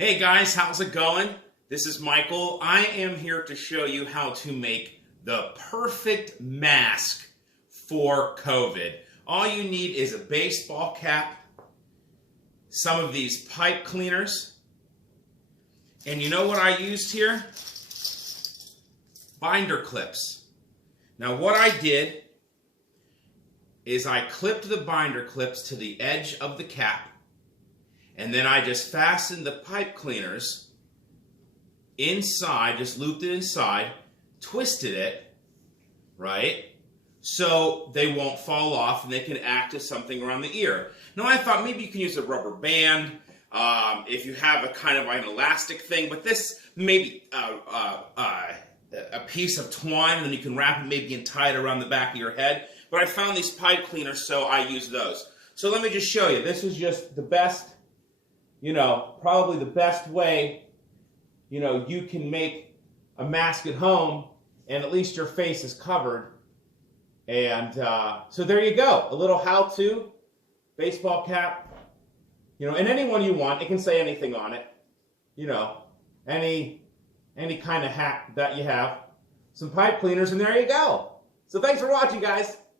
Hey guys, how's it going? This is Michael. I am here to show you how to make the perfect mask for COVID. All you need is a baseball cap, some of these pipe cleaners, and you know what I used here? Binder clips. Now what I did is I clipped the binder clips to the edge of the cap, and then I just fastened the pipe cleaners inside, just looped it inside, twisted it, right? So they won't fall off and they can act as something around the ear. Now I thought maybe you can use a rubber band if you have a kind of an elastic thing, but this maybe a piece of twine, and then you can wrap it maybe and tie it around the back of your head. But I found these pipe cleaners, so I used those. So let me just show you. This is just the best, probably the best way, you can make a mask at home, and at least your face is covered. And so there you go. A little how-to baseball cap, and any one you want. It can say anything on it, any kind of hat that you have. Some pipe cleaners, and there you go. So thanks for watching, guys.